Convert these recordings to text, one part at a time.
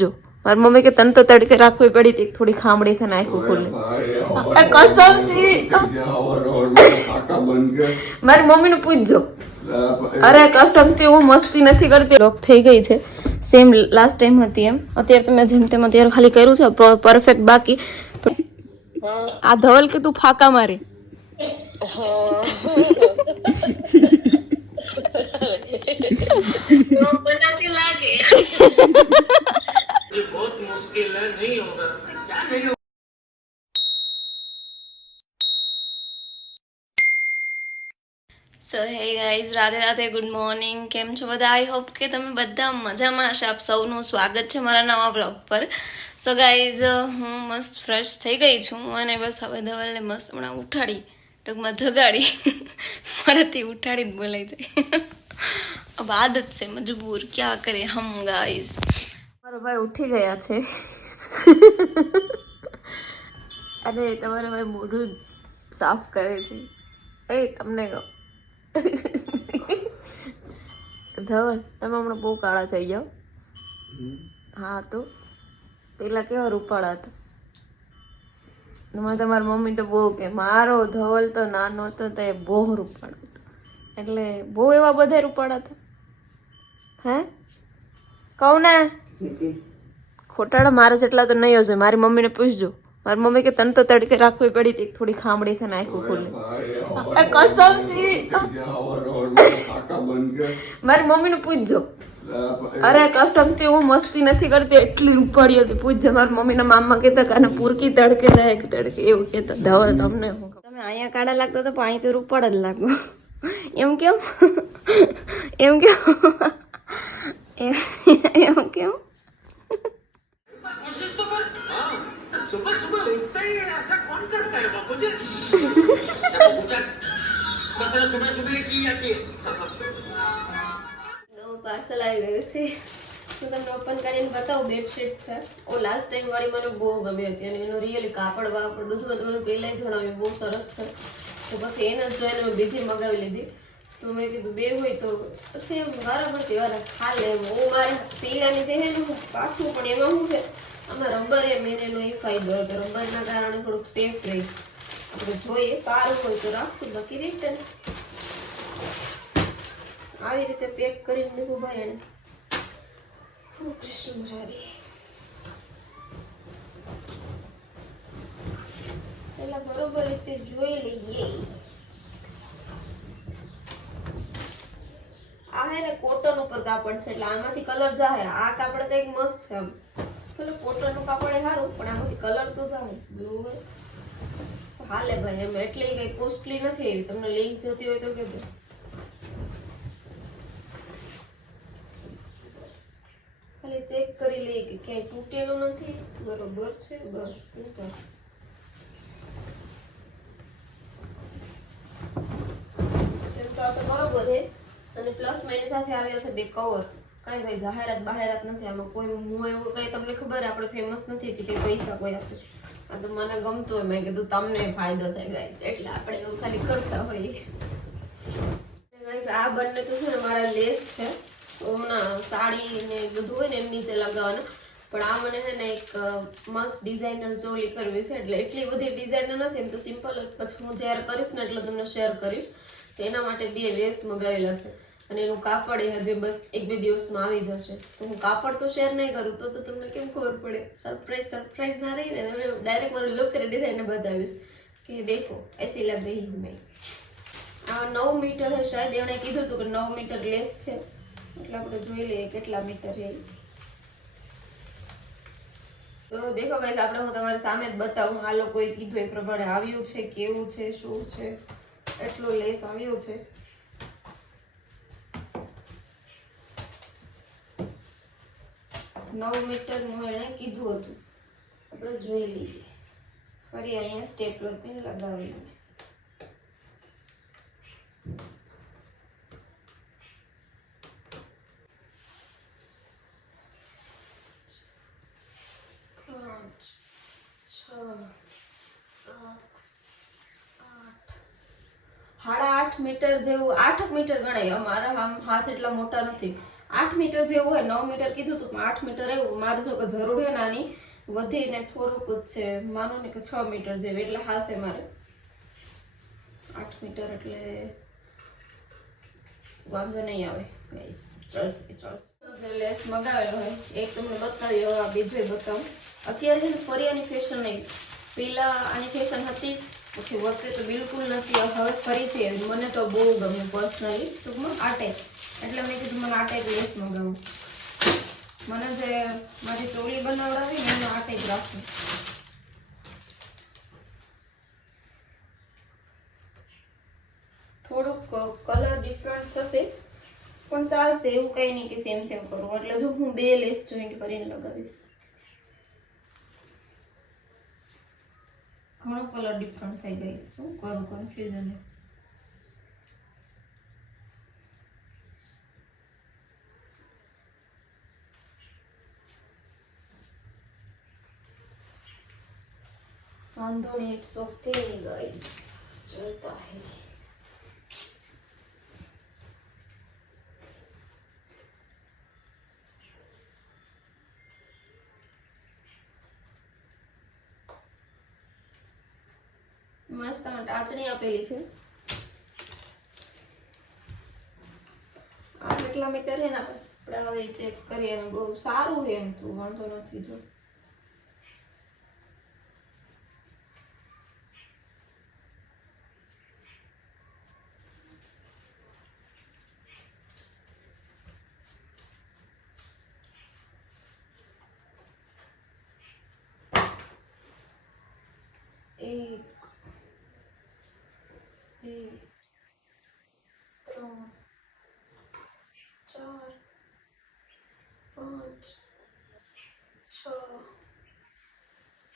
જો મારી મમ્મી કે તને તો તડકે રાખવી પડી હતી, થોડી ખામડી થઈને આંખો ખોલી. કસમથી મારી મમ્મી ને પૂછજો. અરે કસમથી હું મસ્તી નથી કરતી. લોક થઈ ગઈ છે સેમ લાસ્ટ ટાઈમ હતી એમ. અત્યારે તો મેં જેમ તેમ અત્યારે ખાલી કર્યું છે પરફેક્ટ. બાકી આ ધવલ કે તું ફાકા મારી. बहुत मुश्किल है, नहीं होगा क्या नहीं. So hey guys, Radhe Radhe, good morning. કેમ છો બધા? આઈ હોપ કે તમે બધા મજામાં હશે. આપ સૌનું સ્વાગત છે મારા નવા બ્લોગ પર. સો ગાઈઝ, હું મસ્ત ફ્રેશ થઈ ગઈ છું અને બસ હવે ધવલને મસ્ત હમણાં ઉઠાડી, ટૂંકમાં જગાડી. મારાથી ઉઠાડી જ બોલાઈ જાય. अब आदत से मजबूर, क्या करे हम गाइस. મારો ભાઈ ઉઠી ગયા છે. અરે તમારો ભાઈ મોઢું સાફ કરે છે. એ તમને કહો ધવલ, તમે હમણાં બહુ કાળા થઈ જાઓ. હા તો પેલા કેવા રૂપાળા હતા. તમારી મમ્મી તો બહુ કે મારો ધવલ તો નાનો હતો તો એ બહુ રૂપાળો હતો. એટલે બહુ એવા બધા રૂપાળા હતા. હે કહું ને ખોટાડા મારે જેટલા તો નહીં હશે. મારી મમ્મીને પૂછજો. મારી મમ્મી કે તને તો તડકે રાખવી પડી હતી, થોડી ખામડી થઈને આંખો ખોલી. કસમથી મારી મમ્મીને પૂછજો. અરે કસમથી હું મસ્તી નથી કરતી, એટલી રૂપાળી હતી. પૂછજો મારી મમ્મીના મામા કહેતા કે આને પૂરકી તડકે રહે તડકે, એવું કહેતા. ધવલ તમને તમે અહીંયા કાળા લાગતા તો અહીં તો રૂપાળા જ લાગો. એમ કેમ? એમ કેમ? એમ કેમ? कोशिश तो कर. सुबह सुबह उठते ही ऐसा कौन करता है बापू जी? पूछा बस सुबह सुबह की आती है. નો પાર્સલ આવી ગયું છે. હું તમને ઓપન કરીને બતાવું. બેડશીટ છે. ઓ લાસ્ટ ટાઈમ વાળી મને બહુ ગમી હતી અને એનું રિયલી કાપડ વાપડ બધું મને પહેલા જણાવ્યું બહુ સરસ છે. તો પછી એને જ જોઈને મેં બીજી મગાવી લીધી. તો મેં કીધું બે હોય તો પછી એમ બરાબર કહેવાના ખાલે એમ. હું મારે પીલાની જે છે ને હું પાછું, પણ એમાં શું છે આમાં રબર એમ એનો એ ફાયદો હોય કે રબરના કારણે થોડુંક સેફ રહે. આપણે જોઈએ સારું હોય તો રાખશું, બાકી રિટર્ન. આવી રીતે પેક કરીને મૂકું ભાઈ એને. કૃષ્ણ મુરારી પેલા બરોબર રીતે જોઈ લઈએ. આ હે ને કોટન ઉપર કાપડ છે એટલે આમાંથી કલર જાય. આ કાપડ કઈક મસ્ત છે આમ. પેલું કોટન નું કાપડ એ સારું, પણ આમાંથી કલર તો જાય. બ્લુ હાલે ભાઈ એમ. એટલી કઈ કોસ્ટલી નથી એવી. તમને લિંક જોતી હોય તો કહેજો. ખાલી ચેક કરી લઈએ કે ક્યાંય તૂટેલું નથી, બરોબર છે. બસ super. એમ તો આ તો બરોબર છે. અને પ્લસ એની સાથે આવ્યા છે બે કવર. કઈ ભાઈ જાહેરાત બહારાત નથી આમાં. કોઈ હું એવું કઈ તમને ખબર આપણે ફેમસ નથી કે પૈસા કોઈ આપે. આ તો મને ગમતું હોય, મેં કીધું તમને ફાયદો થાય ગાઈસ, એટલે આપણે એવું ખાલી કરતા હોઈએ. ગાઈસ આ બંને તો છે ને મારા લેસ છે. હમણાં સાડી ને બધું હોય ને એમ નીચે લગાવવાનું. પણ આ મને છે ને એક મસ્ત ડિઝાઇનર ચોલી કરવી છે. એટલે એટલી બધી ડિઝાઇનર નથી, એમ તો સિમ્પલ. પછી હું જ્યારે કરીશ ને એટલે તમને શેર કરીશ. તો એના માટે બે લેસ મગાવેલા છે અને એનું કાપડ એ હજી બસ એક બે દિવસમાં આવી જશે. તો હું કાપડ તો શેર નહીં કરું તો તમને કેમ ખબર પડે? સરપ્રાઈઝ ના રહી ને. ડાયરેક્ટ મારું લુક રેડી થઈને બતાવીશ કે દેખો એસી લગ રહી હું મેં. આ 9 મીટર છે શાયદ. એણે કીધું હતું કે 9 મીટર લેસ છે. એટલે આપણે જોઈ લઈએ કેટલા મીટર છે. તો દેખો ગાઈસ, આપણે હું તમારી સામે જ બતાવું. આ લોકોએ કીધું એ પ્રમાણે આવ્યું છે. કેવું છે, શું છે, એટલો લેસ આવ્યો છે. નવ મીટર નું એને કીધું હતું. આપણે જોઈ લઈએ. ફરી અહીંયા સ્ટેપલર પિન લગાવેલી છે. સાડા 8 મીટર જેવું, 8 મીટર ગણાય. અમારા આમ હાથ એટલા મોટા નથી. 8 મીટર જેવું હોય, 9 મીટર કીધું હતું પણ 8 મીટર એવું મારે જો કે જરૂર છે ને આની વધીને થોડુંક જ છે, માનો ને કે 6 મીટર જેવું, એટલે હાશે મારે 8 મીટર એટલે વાંધો નહીં આવે ગાઈસ, ચાલશે. લેસ મગાવેલો હોય એક તમને બતાવી, હવે આ બીજો બતાવું. અત્યારે છે ને ફરિયાની ફેશન નહીં, પેલા આની ફેશન હતી, પછી વચ્ચે તો બિલકુલ નથી, હવે ફરીથી આવી. મને તો બહુ ગમે પર્સનલી, ટૂંકમાં આ ટાઈપ, એટલે મેં કીધું મને આ ટાઈપ લેસ મગાવું. મને જે મારી ચોળી બનાવડાવી ને એનો આ ટાઈપ રાખવું. થોડુંક કલર ડિફરન્ટ થશે પણ ચાલશે, એવું કંઈ નહીં કે સેમ સેમ કરું. એટલે જો હું 2 લેસ જોઈન્ટ કરીને લગાવીશ. ઘણો કલર ડિફરન્ટ થઈ ગઈ, શું કરું કન્ફ્યુઝન. વાંધો નહીં, ઇટ્સ ઓકે ગાઈસ, ચલતા હે. મસ્ત ટાચણી આપેલી છે. આ કેટલા મીટર છે ને આપણે હવે ચેક કરીએ. બહુ સારું છે એમ તો, વાંધો નથી. જો એક 2 3 4 5 6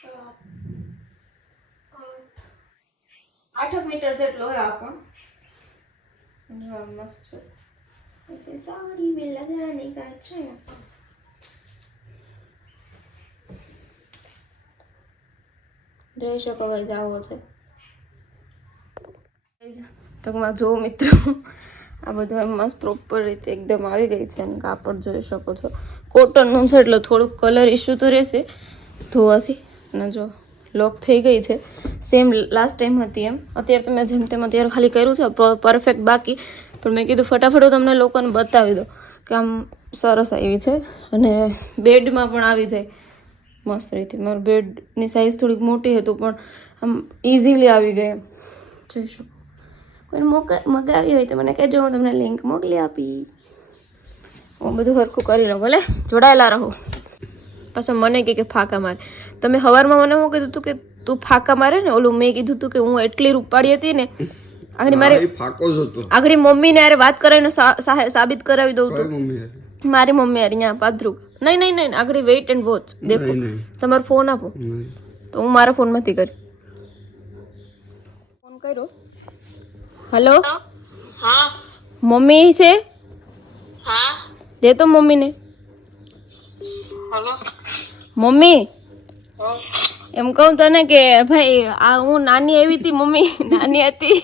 7 8 મીટર જેટલો હોય આ પણ. મસ્ત છે. ऐसे साड़ी में लगाने का છે. જોઈ શકો ગાઈસ, આવો છે. ટૂંકમાં જો મિત્રો, આ બધું મસ્ત પ્રોપર રીતે એકદમ આવી ગઈ છે. અને કાપડ જોઈ શકો છો કોટનનું છે, એટલે થોડુંક કલર ઇશ્યુ તો રહેશે ધોવાથી. અને જો લોક થઈ ગઈ છે સેમ લાસ્ટ ટાઈમ હતી એમ. અત્યારે તો મેં જેમ તેમ અત્યારે ખાલી કર્યું છે પરફેક્ટ બાકી, પણ મેં કીધું ફટાફટ તમને લોકોને બતાવી દો કે આમ સરસ આવી છે. અને બેડમાં પણ આવી જાય મસ્ત રીતે. મારું બેડની સાઇઝ થોડીક મોટી હતું પણ આમ ઇઝીલી આવી ગઈ એમ. જોઈ શકો. કોઈ મગાવી હોય તો મને કહેજો, હું તમને લિંક મોકલી આપી. હું બધું સરખું કરી લઉં, ભલે જોડાયેલા રહો. પછી મને કે ફાંકા મારે. તમે સવારમાં મને શું કીધું હતું કે તું ફાંકા મારે ને, ઓલું મેં કીધું હતું કે હું એટલી રૂપાળી હતી ને, આગળ મારે આગળ મમ્મીને યાર વાત કરાવીને સાબિત કરાવી દઉં તો. મારી મમ્મી યાર અહીંયા પાદરું. નહીં આગળ વેઇટ એન્ડ વોચ દેખો. તમારો ફોન આપો તો હું મારા ફોનમાંથી કરી ફોન કર્યો. હેલો, હા મમ્મી છે? હા દે તો મમ્મીને. હલો મમ્મી એમ કહું તને કે ભાઈ આ હું નાની આવી હતી, મમ્મી નાની હતી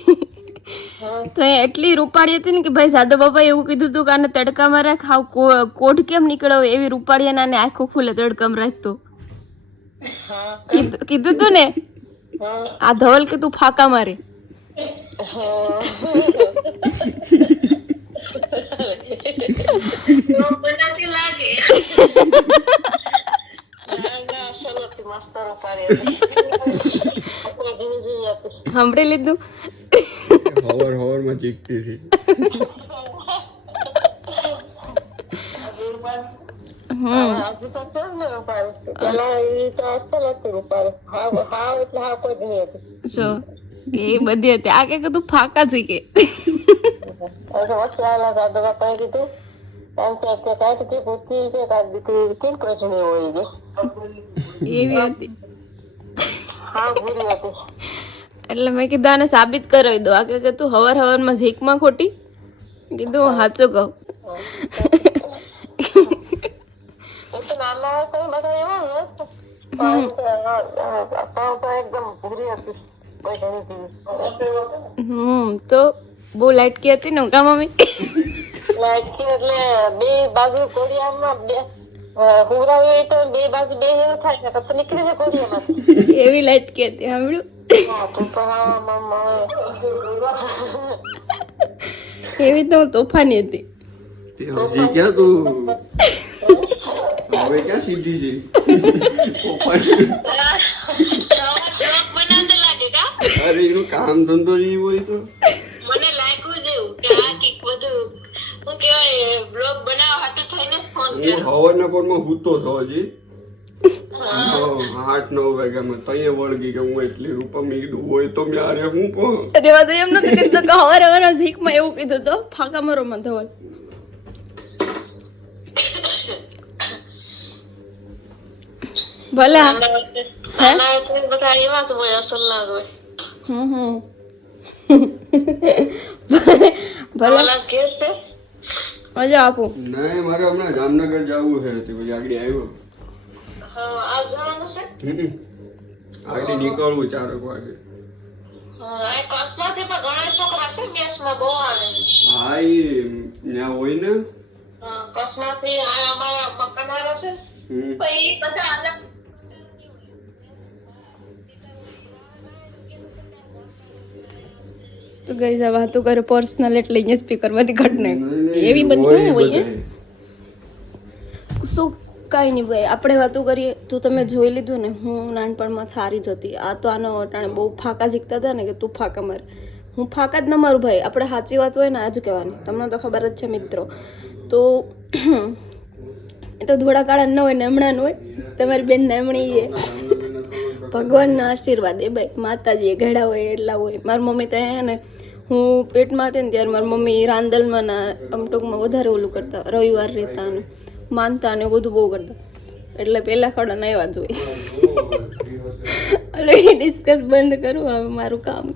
તો એટલી રૂપાળી હતી ને કે ભાઈ સાદા બાપા એવું કીધું હતું કે આને તડકામાં રાખ, હાવ કોઢ કેમ નીકળ્યો એવી રૂપાળી, અને આને આખું ખુલ્લે તડકામાં રાખતો. કીધું તું ને આ ધવલ કે તું ફાંકા મારે. સાંભળી લીધું? હવાર માં ચીકતી હતી. એ બધી હતી. આ કે તું ફાંકા થઈ કે એવી હતી. એટલે મેં કીધું આને સાબિત કરાવી દો. આ કે તું હવાર માં ઝીકમાં ખોટી. કીધું હું સાચું કહું. તો બહુ લાટકી હતી ને કા મમ્મી? લાઈટ કે એટલે બે બાજુ કોડિયામાં બે હુંગરાવી હોય તો બે બાજુ બે એવું થાય કે તો નીકળી જાય કોડિયામાંથી. એવી લાઈટ કે હતી સાંભળ્યું હા તો હા મમ્મા એવી તો હું તોફાની હતી. તે હજી ક્યાં તું હવે ક્યાં સીધી છે પોપાડી. શોખ બનાવતા લાગે કા અરે એનું કામ ધંધો જ ઈ હોય તો મને લાગ્યું જ એવું કે આ કઈક બધું હું કેવાય બ્લોગ બનાવવા હાટું થઈને જ ફોન હું કર્યો. હવારના પોરમાં હૂતો હતો હજી 8-9 વાગ્યામાં તઈએ વળગી કે હું એટલી રૂપા મેં કીધું હોય તો મેં અરે હું પો રેવા તો એમ નથી કીધું કે હવારે ઝીકમાં એવું કીધું તો ફાંકા મારો માં ધવલ. ભલે આના એટલે બધા એવા જ હોય અસલના જ હોય. ભલે ઓલા ઘેર છે મજા આપું. નહીં મારે હમણાં જામનગર જવું છે તે પછી આગળ આવ્યો આ જવાનું છે. આગળ નીકળવું 4 વાગે. આ કસમાંથી પણ ઘણા છોકરા છે મેસમાં બહુ આવે. હા એ ત્યાં હોય ને કસમાંથી આ અમારા મકાનવાળા છે પણ એ બધા અલગ તો ગઈ જા વાતો કરે પર્સનલ એટલે અહીંયા સ્પીકર માંથી ઘટ નહીં એવી બધી શું હોય શું કાંઈ નહીં ભાઈ આપણે વાતો કરીએ તો તમે જોઈ લીધું ને હું નાનપણમાં સારી જ હતી. આ તો આનો અટાણે બહુ ફાંકા શીખતા હતા ને કે તું ફાંકા માર. હું ફાંકા જ ન મારું ભાઈ. આપણે સાચી વાત હોય ને આ જ કહેવાની. તમને તો ખબર જ છે મિત્રો. તો એ તો થોડા કાળા ન હોય ને હમણાં ન હોય. તમારી બેન નામણી છે ભગવાનના આશીર્વાદ એ ભાઈ માતાજી ઘડા હોય એટલા હોય. મારી મમ્મી તો હે ને હું પેટમાં હતી ને ત્યારે મારી મમ્મી રાંદલમાં ના આમ ટૂંકમાં વધારે ઓલું કરતા રવિવાર રહેતા અને માનતા ને બધું બહુ કરતા એટલે પહેલા ખડા આવ્યા જ હોય. એટલે ડિસ્કસ બંધ કરું હવે મારું કામ.